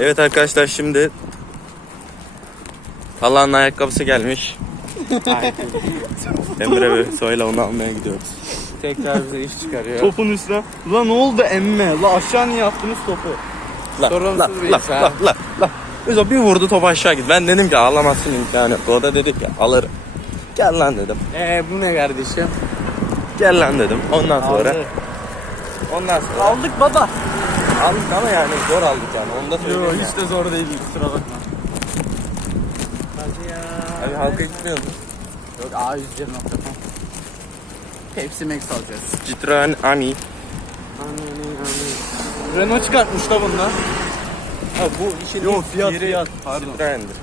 Evet arkadaşlar şimdi Allah'ın ayakkabısı gelmiş. Emre ve Soyla onu almaya gidiyoruz. Tekrar bize iş çıkarıyor. Topun üstüne. La ne oldu emme? La aşağı niye attınız topu? La la bir la la la la. Biz o bir vurdu top aşağı gitti. Ben dedim ki ağlamazsın imkanı yok. O da dedi ki alırım. Gel lan dedim. Eee bu ne kardeşim? Gel lan dedim. Ondan sonra. Aldı. Ondan sonra. Aldık baba. Aldık ama yani zor aldık yani. Onu da söyleyeyim hiç de zor değil kusura bakma. Hadi ya. Abi halka gitmiyordu. Yok A101.com. Pepsi Max alacağız. Citran Ani. Renault çıkartmış da bunlar. Ha bu işin Yok, fiyat, yeri fiyat. Pardon. Citroen'dir.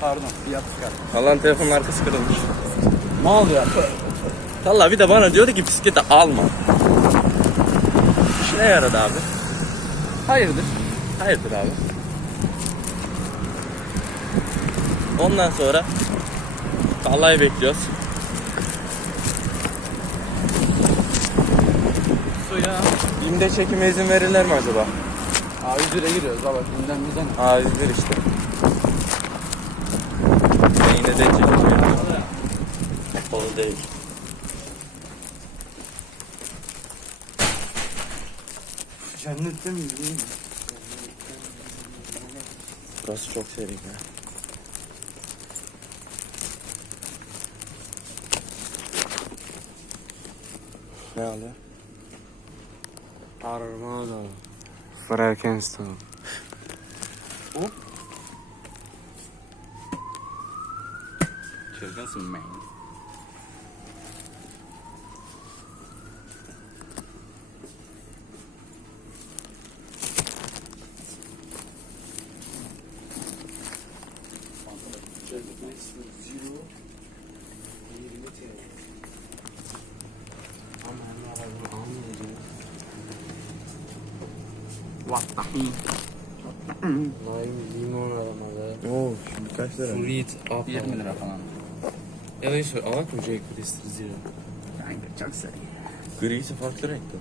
Pardon fiyat çıkartmış. Allah'ın telefonun arkası kırılmış. Mal ya. Valla bir de bana diyordu ki bisikleti alma. İşine yaradı abi. Hayırdır? Hayırdır abi. Ondan sonra Vallahi bekliyoruz. Suya. BİM'de çekime izin verirler mi acaba? A101'e giriyoruz baba. Günden bize ne? Aa izler işte. Ben yine de çekim. Kolu değil. Cennette miyiz? değil mi? Burası çok serin ya. Ne alıyor? Armada. Frankenstein. Çılgınsın man. What the Lime limon aromalı. Oo, şimdi kaç lira? Fruit apple. 20 lira falan. Ya da işte alak mı Jack Lister Zero? Kanka çok seri. Grisi farklı renkte.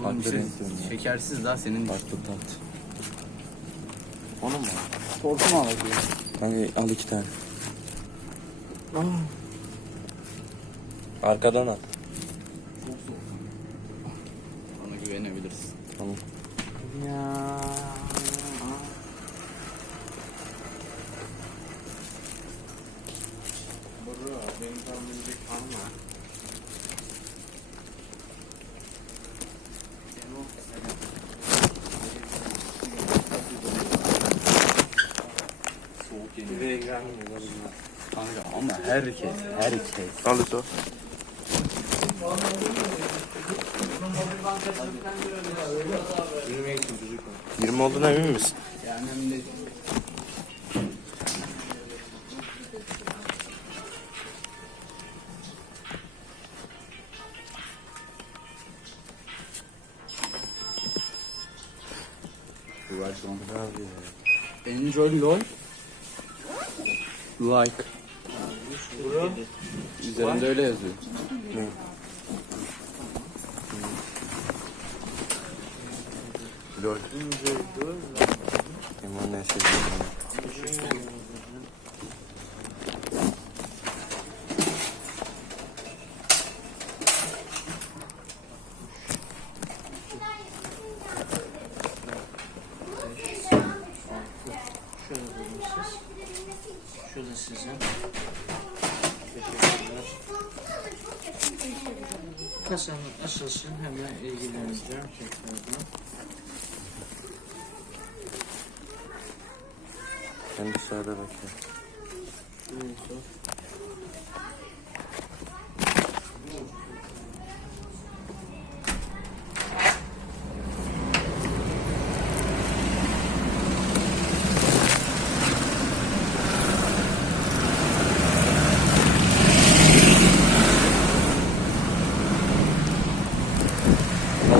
Oğlum Farklı şey, renk diyorum ya. şekersiz daha senin Farklı tat. Onu mu? Tortu mu alacağız? Hani al iki tane. Arkadan al. Ona güvenebilirsin. Tamam. Ya. Bro, benim tahminimde kalma. Soğuk yeni. Kanka ama herkes, herkes. Al Hüso. 20 olduğuna emin misin? Yani hem de Enjoy life. Like. Üzerinde öyle yazıyor. Lol. Limon ne sevdiğim. Şöyle hemen ilgileneceğim tekrardan. Ben dışarıda bakıyorum. Neyse.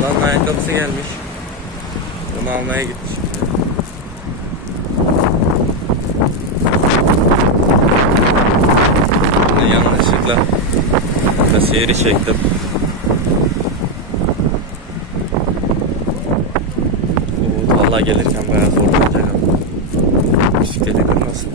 Allah'ın ayakkabısı gelmiş. Onu almaya gitmiş. Bunu yanlışlıkla kasiyeri çektim. Hala gelirken bayağı zorlanacak ama. Bisikleti kırmasın.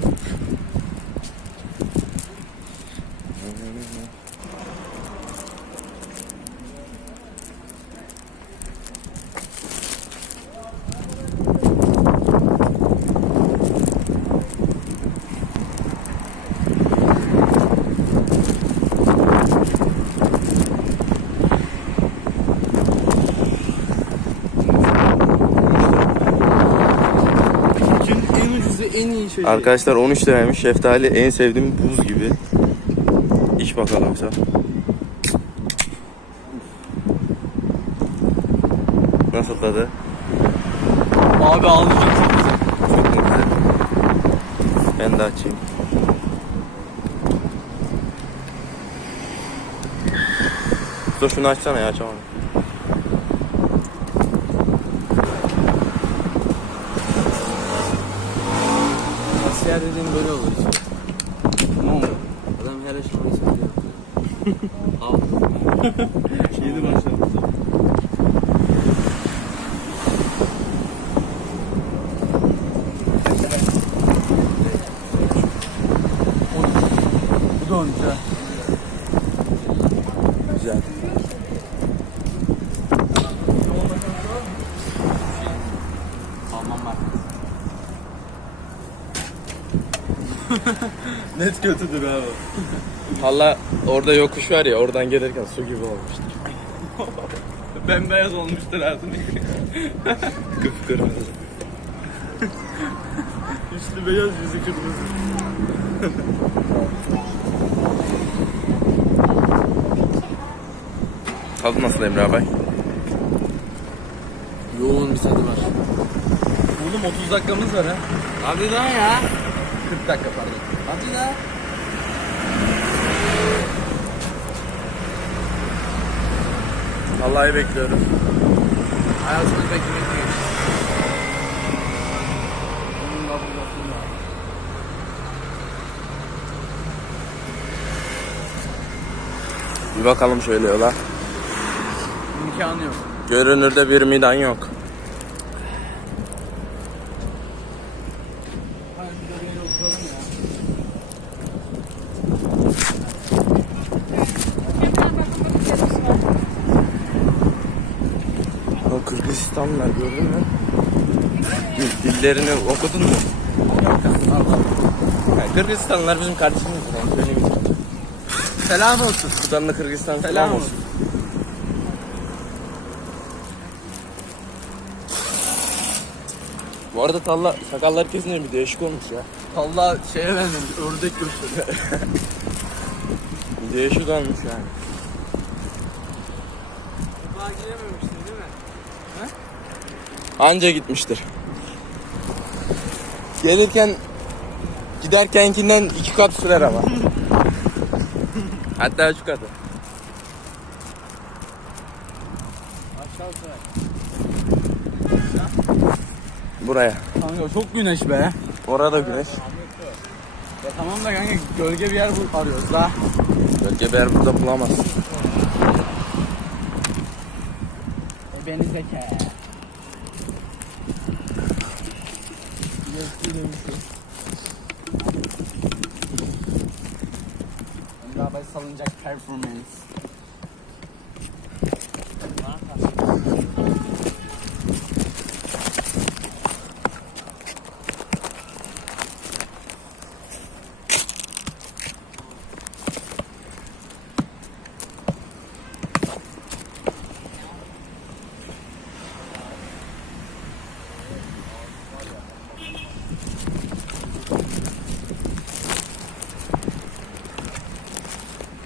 Çünkü en şey. Arkadaşlar 13 liraymış. Şeftali en sevdiğim buz gibi. İç bakalım sen. Nasıl tadı? Abi ağlayacak çok güzel. Çok mu güzel? Ben de açayım. Dur şunu açsana ya açamadım. Kasiyer dediğin böyle olur işte. Ne oldu? Adam her aşamayı söylüyor. Al. Yedi başladı. Bu da 13 ha. Güzel. Alman var. Net kötüdür abi. Valla orada yokuş var ya oradan gelirken su gibi olmuştur. Bembeyaz olmuştur artık. Kıpkırmızı. Üstü beyaz yüzü kırmızı. Tadı nasıl Emre abi? Yoğun bir tadı var. Oğlum 30 dakikamız var ha. Hadi daha ya. 40 dakika pardon. Hadi daha. Vallahi bekliyoruz. Hayatımız beklemek değil. Bir bakalım şöyle yola. İmkanı yok. Görünürde bir midan yok. O Kırgızistanlılar gördün mü? Dil- Dillerini okudun mu? Yani Kırgızistanlılar bizim kardeşimiz. Yani söyleyeyim. Selam olsun. Sudan'la Kırgızistan Selam selam olsun. olsun. Bu arada Talla sakallar kesince bir değişik olmuş ya. Valla şeye benzemiş. Ördek. Bir değişik olmuş yani. Daha mi? Anca gitmiştir. Gelirken giderkenkinden iki kat sürer ama. Hatta üç katı. Aşağı. Buraya. Kanka çok güneş be. Orada güneş. Ya tamam da kanka gölge bir yer bul arıyoruz da. Bölge bir yer burada bulamazsın. E beni zeka. Beraber salınacak performance.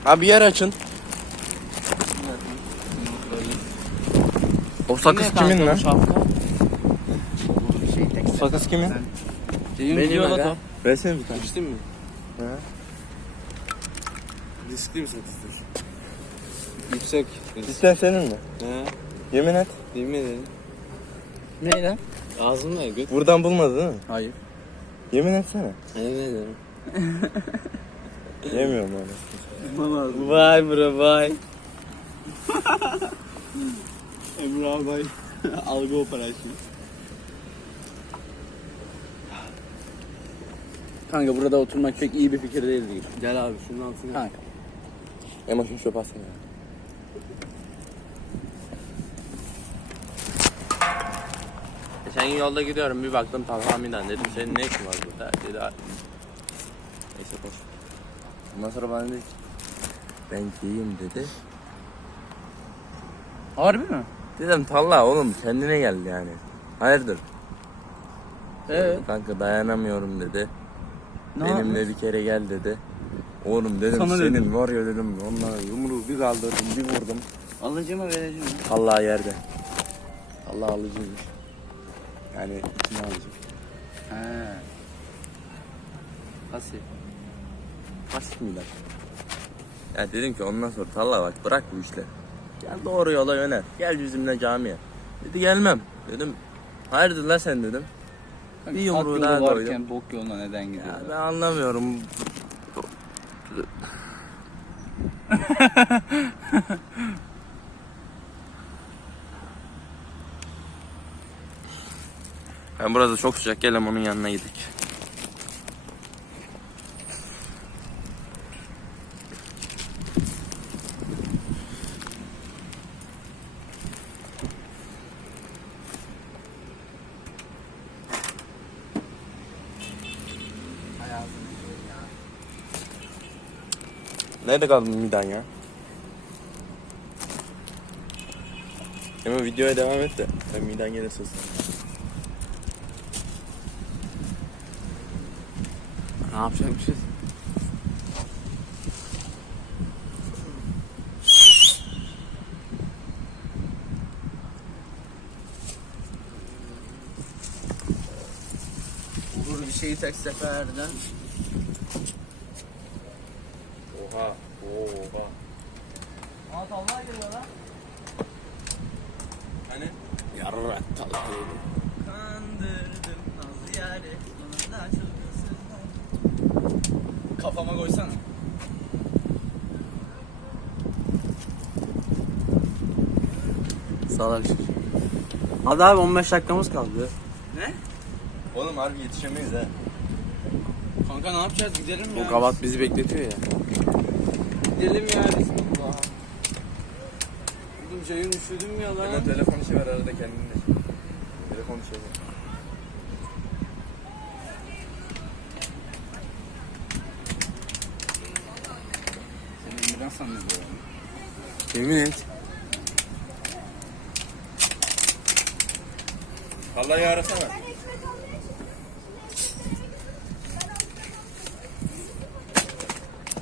Abi yer açın. O sakız kimin lan? O sakız kimin? Benim aga. Versene bir tane. İçtin mi? He. Riskli mi satıştır? Yüksek. İsten senin mi? He. Yemin et. Yemin ederim. Ne lan? Ağzımla göt. Buradan bulmadı değil mi? Hayır. Yemin etsene. Yemin ederim. Yemiyorum abi. Vay bro vay. Emre abi algı operasyonu. Kanka burada oturmak pek iyi bir fikir değil değil. Gel abi şunun altına. Kanka. Ama şunu çöp atsana ya. Geçen yolda gidiyorum bir baktım tamamıyla dedim senin ne işin var burada dedi. Neyse boş. Ondan sonra bana dedi ki, ben giyeyim dedi. Harbi mi? Dedim Talha oğlum kendine gel yani. Hayırdır? Evet. Kanka dayanamıyorum dedi. Ne Benimle bir kere gel dedi. Oğlum dedim Sana senin dedim. var ya dedim onunla yumruğu bir kaldırdım bir vurdum. Alacağım vereceğim. Allah yerde. Allah alıcıymış. Yani içine alıcı. He. Nasıl? Basit miler? Ya dedim ki ondan sonra Talha bak bırak bu işleri. Gel doğru yola yönel. Gel bizimle camiye. Dedi gelmem. Dedim hayırdır la sen dedim. Bir yumruğu daha varken bok yoluna neden gidiyor? Ya ben anlamıyorum. Ben burada çok sıcak gel onun yanına gidelim. Nerede kaldın Midan ya? Hemen videoya devam et de. Ben Midan gelirse Ne yapacakmışız? Olur bir şeyi tek seferden. Oha. Oha. Aa tavla geliyor lan. Hani? Yarrak tavla Kandırdım nazlı yari. Sonunda çılgınsın. Kafama koysana. Salak çocuk. Hadi abi 15 dakikamız kaldı. Oğlum harbi yetişemeyiz ha. Kanka ne yapacağız? Gidelim Bu ya. kavat bizi bekletiyor ya. Gidelim ya. Bismillah. Oğlum şeyin üşüdüm ya lan. telefon işi ver arada kendinde. Telefon işi ver. Seni Emirhan sandım bu arada. Yemin et. Allah'ı arasana.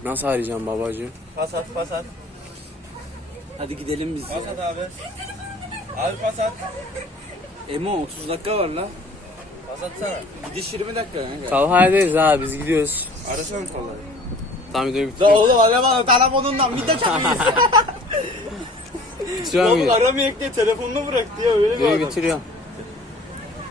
Nasıl arayacağım babacığım? Pas at pas at. Hadi gidelim biz Pas ya. at abi. Abi pas at. Emo 30 dakika var lan. Pas atsana. Gidiş 20 dakika kanka. Talha'dayız ha biz gidiyoruz. Arasana Talha'yı. Tam videoyu La bitiriyorum. oğlum bana telefonundan bir de çakmayız. Bitiriyorum Oğlum videoyu. aramayak diye telefonunu bıraktı ya öyle bir Videoyu adam. bitiriyorum.